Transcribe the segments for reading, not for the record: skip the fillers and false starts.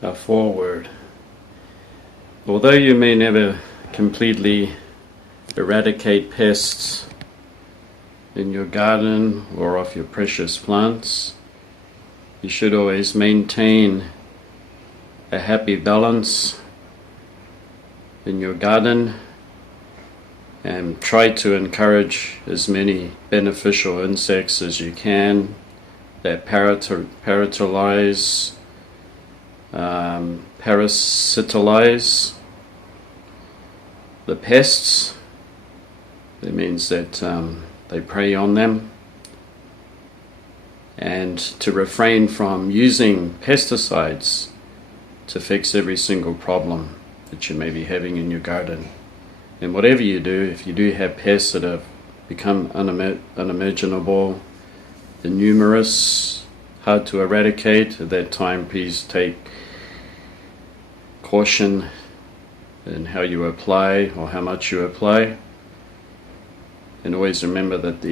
A foreword. Although you may never completely eradicate pests in your garden or off your precious plants, you should always maintain a happy balance in your garden and try to encourage as many beneficial insects as you can that parasitalize the pests. That means that they prey on them, and to refrain from using pesticides to fix every single problem that you may be having in your garden. And whatever you do, if you do have pests that have become unimaginable, the numerous, hard to eradicate, at that time please take caution in how you apply or how much you apply. And always remember that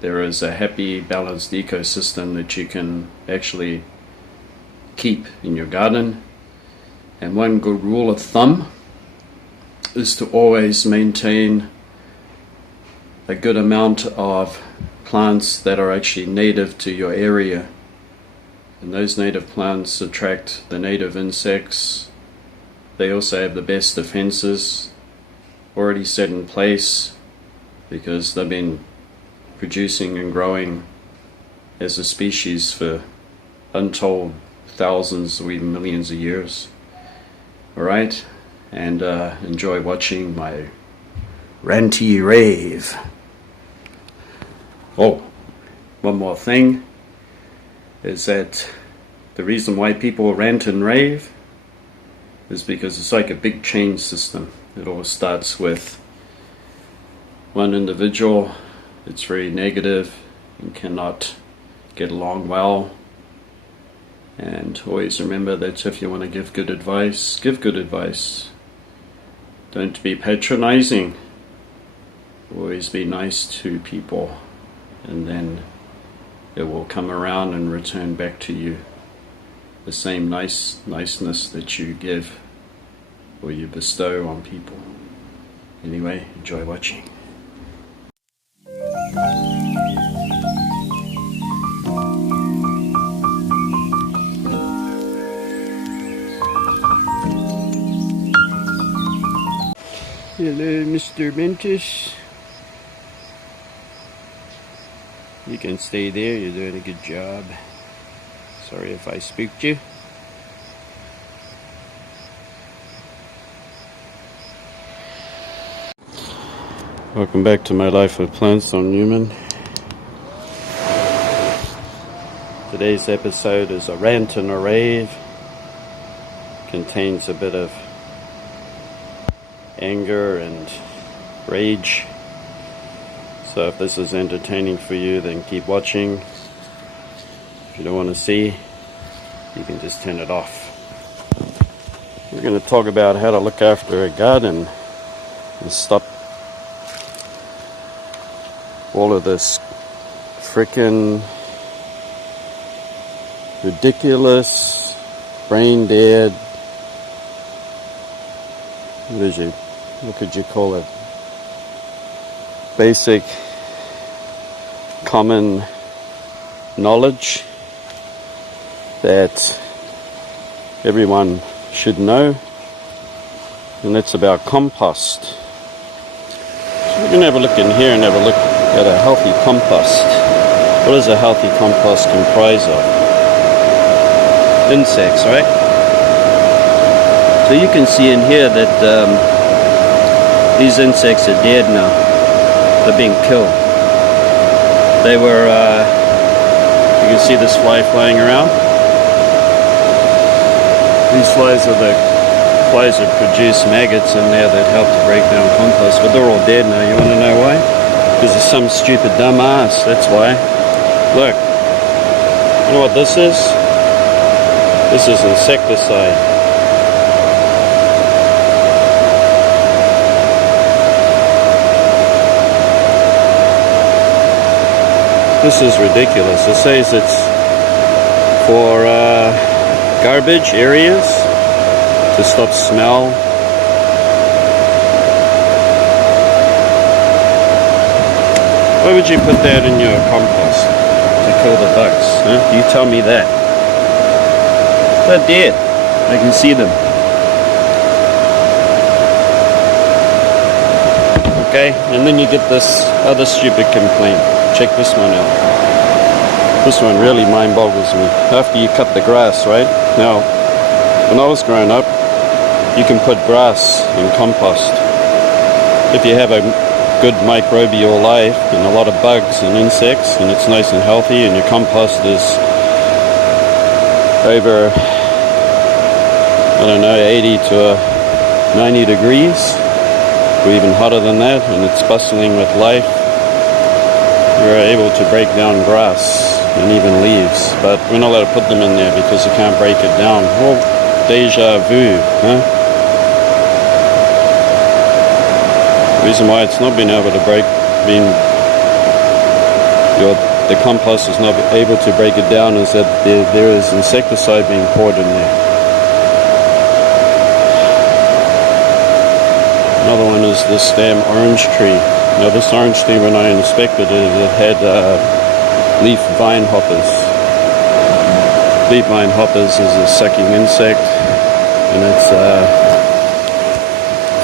there is a happy, balanced ecosystem that you can actually keep in your garden. And one good rule of thumb is to always maintain a good amount of plants that are actually native to your area. And those native plants attract the native insects. They also have the best defenses already set in place because they've been producing and growing as a species for untold thousands or even millions of years. Alright, and enjoy watching my ranty rave. Oh, one more thing is that the reason why people rant and rave is because it's like a big chain system. It all starts with one individual that's very negative and cannot get along well. And always remember that if you want to give good advice, give good advice. Don't be patronizing. Always be nice to people, and then it will come around and return back to you the same niceness that you give or you bestow on people. Anyway, enjoy watching. Hello, Mr. Mentis. You can stay there, you're doing a good job. Sorry if I spooked you. Welcome back to my life of plants on Newman. Today's episode is a rant and a rave. Contains a bit of anger and rage. So if this is entertaining for you, then keep watching. If you don't want to see, you can just turn it off. We're going to talk about how to look after a garden and stop all of this frickin' ridiculous, brain dead, what could you call it? Basic common knowledge that everyone should know, and that's about compost. So we're going to have a look in here and have a look at a healthy compost. What does a healthy compost comprise of? Insects, right? So you can see in here that these insects are dead now. They're being killed. They were, you can see this fly flying around. These flies are the flies that produce maggots in there that help to break down compost, but they're all dead now. You want to know why? Because of some stupid dumb ass, that's why. Look, you know what this is? This is insecticide. This is ridiculous. It says it's for garbage areas to stop smell. Why would you put that in your compost to kill the bugs? Huh? You tell me that. They're dead. I can see them. Okay, and then you get this other stupid complaint. Check this one out. This one really mind boggles me. After you cut the grass, right? Now, when I was growing up, you can put grass in compost. If you have a good microbial life and a lot of bugs and insects, and it's nice and healthy, and your compost is over, I don't know, 80 to 90 degrees, or even hotter than that, and it's bustling with life, you're able to break down grass and even leaves. But we're not allowed to put them in there because you can't break it down. Well, deja vu, huh? The reason why it's not been able to the compost is not able to break it down is that there is insecticide being poured in there. Another one is this damn orange tree. Now this orange tree, when I inspected it, it had leaf vine hoppers. Leaf vine hoppers is a sucking insect, and its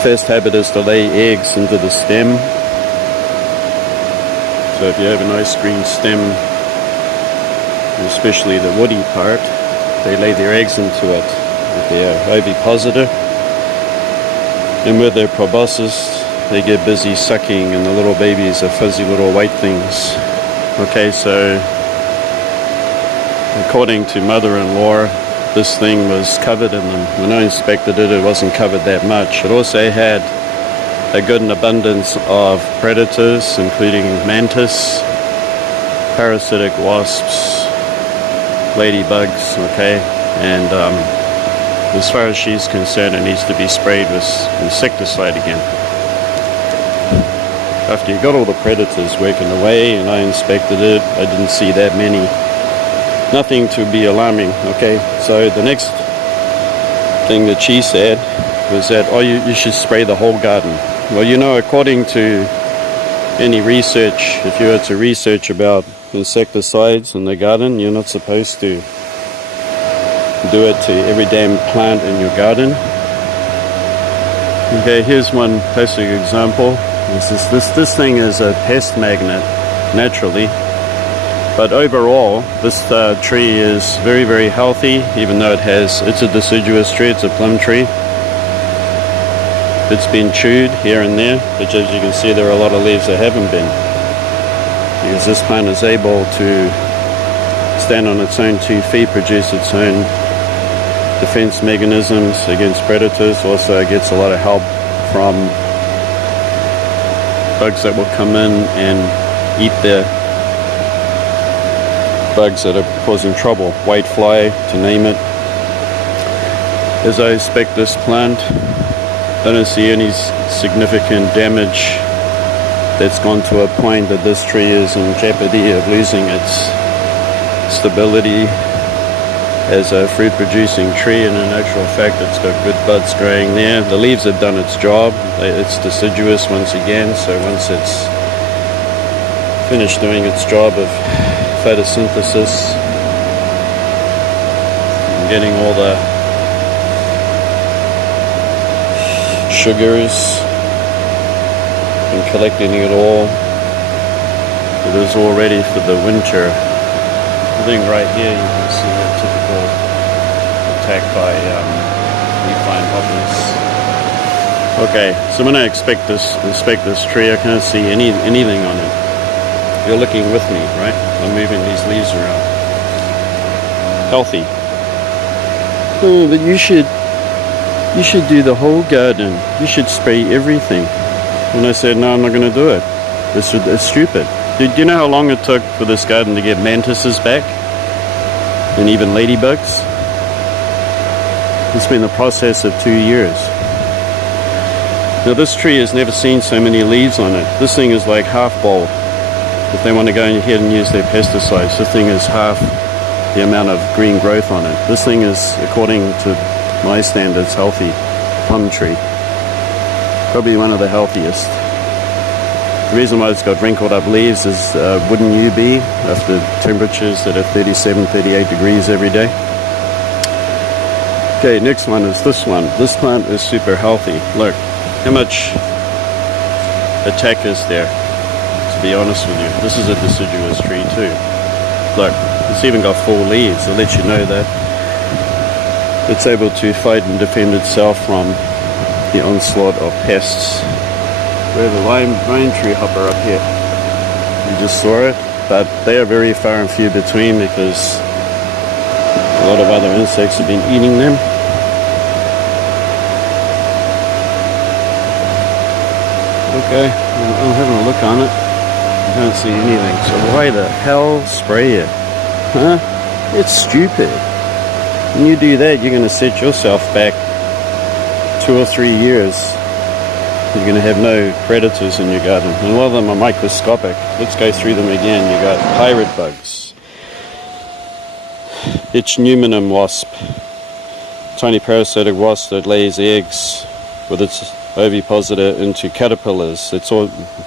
first habit is to lay eggs into the stem. So if you have a nice green stem, especially the woody part, they lay their eggs into it if they're ovipositor. And with their proboscis, they get busy sucking, and the little babies are fuzzy little white things. Okay, so according to mother-in-law, this thing was covered in them. When I inspected it, it wasn't covered that much. It also had a good abundance of predators, including mantis, parasitic wasps, ladybugs, okay? And as far as she's concerned, it needs to be sprayed with insecticide again. After you got all the predators working away, and I inspected it, I didn't see that many. Nothing to be alarming, okay? So the next thing that she said was that, oh, you should spray the whole garden. Well, you know, according to any research, if you were to research about insecticides in the garden, you're not supposed to do it to every damn plant in your garden. Okay, here's one classic example. This thing is a pest magnet, naturally. But overall, this tree is very, very healthy, even though it's a deciduous tree, it's a plum tree. It's been chewed here and there, but as you can see, there are a lot of leaves that haven't been. Because this plant is able to stand on its own 2 feet, produce its own defense mechanisms against predators. Also, it gets a lot of help from bugs that will come in and eat the bugs that are causing trouble, whitefly, to name it. As I inspect this plant, I don't see any significant damage that's gone to a point that this tree is in jeopardy of losing its stability as a fruit producing tree, and in actual fact it's got good buds growing there. The leaves have done its job. It's deciduous once again, so once it's finished doing its job of photosynthesis and getting all the sugars and collecting it all, it is all ready for the winter. I think right here you can see a typical attack by leaf vine hoppers. Okay, so when I inspect this tree, I can't see anything on it. You're looking with me, right? I'm moving these leaves around. Healthy. Oh, but you should do the whole garden. You should spray everything. And I said, no, I'm not going to do it. It's stupid. Do you know how long it took for this garden to get mantises back? And even ladybugs? It's been the process of 2 years. Now this tree has never seen so many leaves on it. This thing is like half bald. If they want to go ahead and use their pesticides, this thing is half the amount of green growth on it. This thing is, according to my standards, healthy plum tree. Probably one of the healthiest. The reason why it's got wrinkled up leaves is wouldn't you be after temperatures that are 37, 38 degrees every day? Okay, next one is this one. This plant is super healthy. Look, how much attack is there, to be honest with you. This is a deciduous tree too. Look, it's even got 4 leaves. It'll let you know that it's able to fight and defend itself from the onslaught of pests. We have a lime tree hopper up here. You just saw it, but they are very far and few between because a lot of other insects have been eating them. Okay, I'm having a look on it. I don't see anything. So why the hell spray it? Huh? It's stupid. When you do that, you're going to set yourself back 2 or 3 years. You're going to have no predators in your garden. And a lot of them are microscopic. Let's go through them again. You got pirate bugs, ichneumon wasp, tiny parasitic wasp that lays eggs with its ovipositor into caterpillars. It's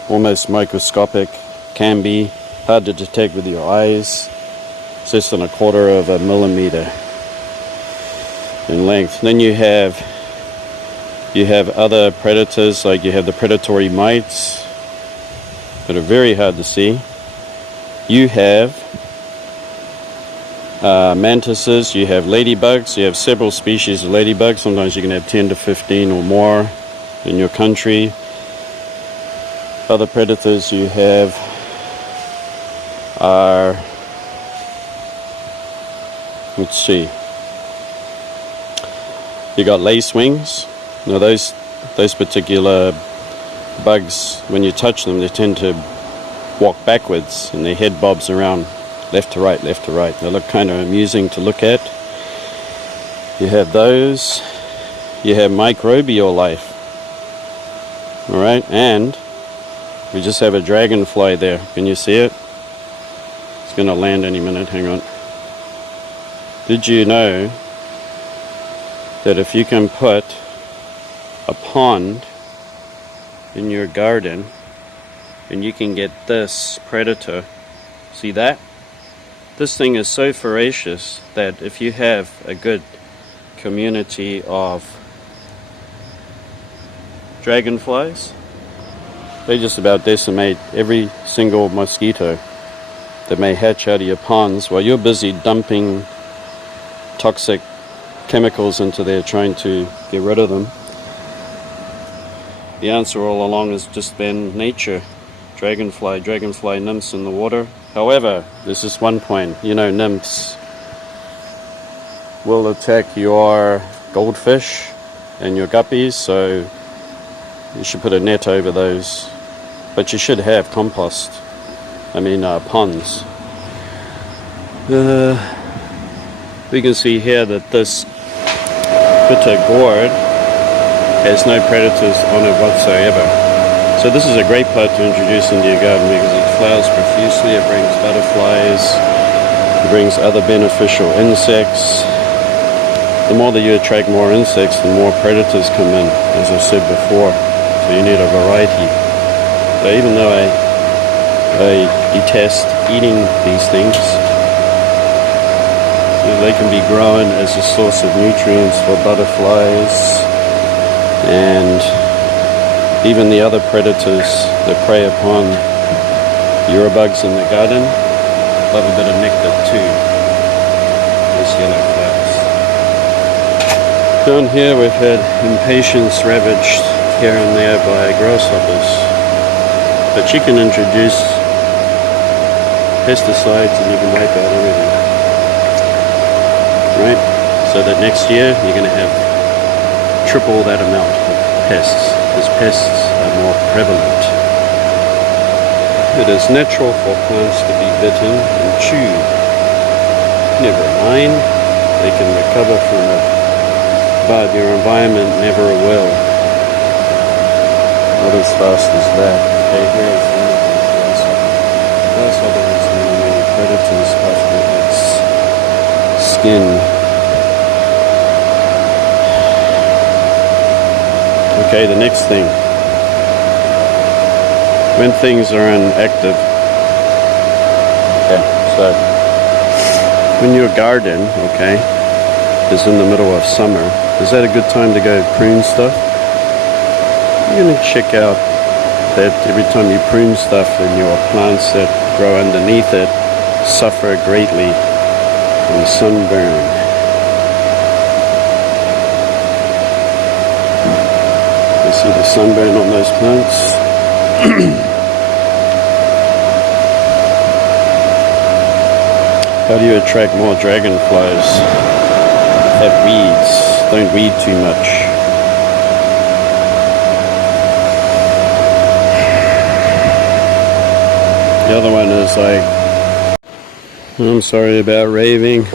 almost microscopic, can be hard to detect with your eyes. It's less than 1/4 of a millimeter in length. Then you have other predators, like you have the predatory mites that are very hard to see. You have mantises, you have ladybugs, you have several species of ladybugs. Sometimes you can have 10 to 15 or more in your country. Other predators you have are, let's see, you got lacewings. Now those particular bugs, when you touch them, they tend to walk backwards and their head bobs around left to right, left to right. They look kind of amusing to look at. You have those. You have microbial life. Alright, and we just have a dragonfly there. Can you see it? It's going to land any minute. Hang on. Did you know that if you can put a pond in your garden and you can get this predator, see that? This thing is so voracious that if you have a good community of dragonflies, they just about decimate every single mosquito that may hatch out of your ponds while you're busy dumping toxic chemicals into there trying to get rid of them. The answer all along has just been nature. Dragonfly nymphs in the water. However, this is one point. You know, nymphs will attack your goldfish and your guppies, so you should put a net over those. But you should have compost. Ponds. We can see here that this bitter gourd has no predators on it whatsoever. So this is a great plant to introduce into your garden because it flowers profusely, it brings butterflies, it brings other beneficial insects. The more that you attract more insects, the more predators come in, as I said before. So you need a variety. So even though I detest eating these things, they can be grown as a source of nutrients for butterflies and even the other predators that prey upon your bugs in the garden. Love a bit of nectar too. Those yellow flowers. Down here we've had impatiens ravaged here and there by grasshoppers, but you can introduce pesticides and you can wipe out everything. Right? So that next year you're going to have triple that amount of pests, because pests are more prevalent. It is natural for plants to be bitten and chewed. Never mind, they can recover from it, but your environment never will. Not as fast as that. Okay, here is one of the grasshopper. Grasshopper has many predators after its skin. Okay, the next thing. When things are inactive. Okay, so when your garden, okay, is in the middle of summer, is that a good time to go prune stuff? You're going to check out that every time you prune stuff, then your plants that grow underneath it suffer greatly from sunburn. You see the sunburn on those plants? How do you attract more dragonflies? Have weeds. Don't weed too much. The other one is like, I'm sorry about raving.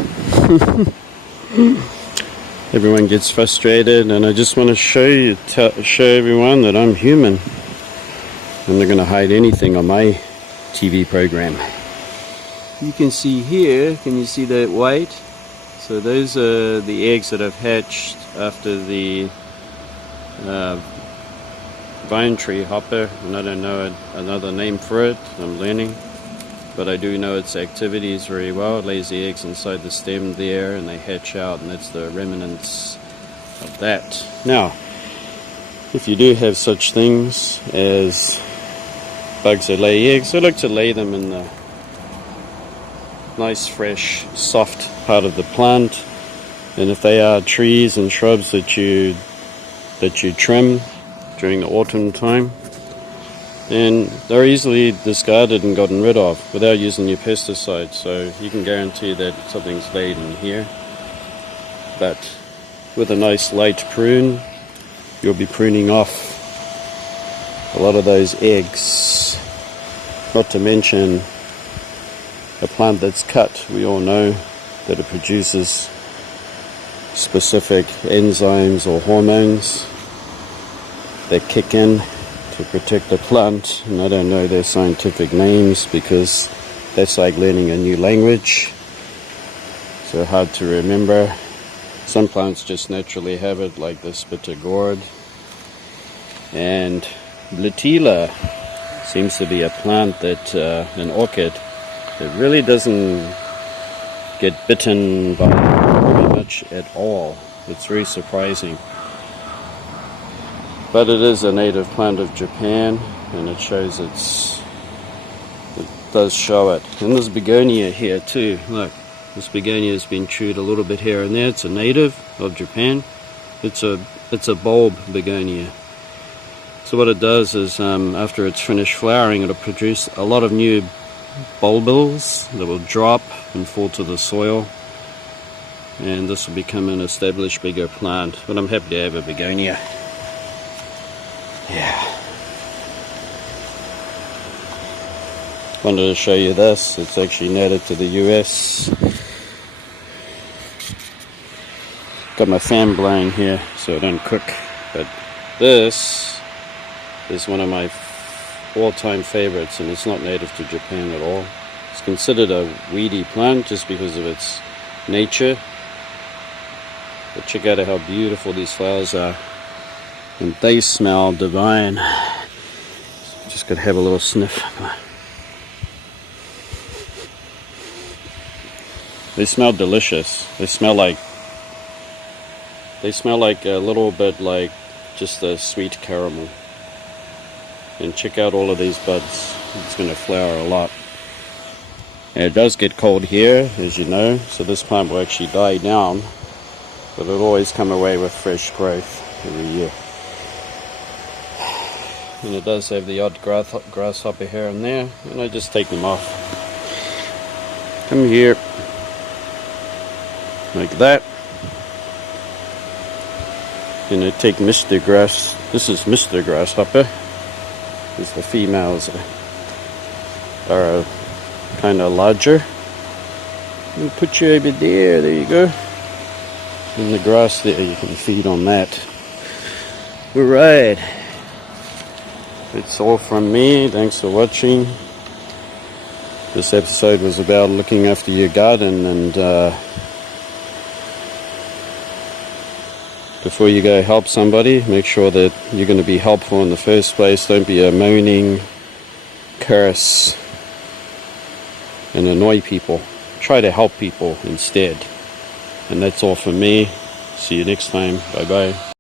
Everyone gets frustrated, and I just want to show everyone that I'm human. I'm not going to hide anything on my TV program. You can see here, can you see that white? So those are the eggs that have hatched after the vine tree hopper, and I don't know another name for it. I'm learning, but I do know its activities very well. It lays the eggs inside the stem there, and they hatch out, and that's the remnants of that. Now, if you do have such things as bugs that lay eggs, I like to lay them in the nice, fresh, soft part of the plant. And if they are trees and shrubs that you trim during the autumn time, then they're easily discarded and gotten rid of without using your pesticide. So you can guarantee that something's laid in here. But with a nice light prune, you'll be pruning off a lot of those eggs. Not to mention a plant that's cut. We all know that it produces specific enzymes or hormones that kick in to protect the plant, and I don't know their scientific names because that's like learning a new language, so hard to remember. Some plants just naturally have it, like this bitter gourd, and Blatila seems to be a plant that, an orchid, that really doesn't get bitten by very much at all. It's very surprising. But it is a native plant of Japan, and it shows it does show it. And there's begonia here too. Look, this begonia has been chewed a little bit here and there. It's a native of Japan. It's a bulb begonia. So what it does is, after it's finished flowering, it'll produce a lot of new bulbils that will drop and fall to the soil, and this will become an established bigger plant. But I'm happy to have a begonia. Yeah. Wanted to show you this. It's actually native to the US. Got my fan blowing here so I don't cook, but this is one of my all-time favorites, and it's not native to Japan at all. It's considered a weedy plant just because of its nature, but check out how beautiful these flowers are, and they smell divine. Just gotta have a little sniff. They smell delicious. They smell like a little bit like just a sweet caramel. And check out all of these buds. It's going to flower a lot. And it does get cold here, as you know, so this plant will actually die down, but it'll always come away with fresh growth every year. And it does have the odd grasshopper here and there, and I just take them off. Come here, like that. And I take Mr. Grass. This is Mr. Grasshopper. Because the females are kind of larger. I'll put you over there. There you go. In the grass there, you can feed on that. Alright. It's all from me. Thanks for watching. This episode was about looking after your garden and before you go help somebody, make sure that you're going to be helpful in the first place. Don't be a moaning, curse, and annoy people. Try to help people instead. And that's all from me. See you next time. Bye bye.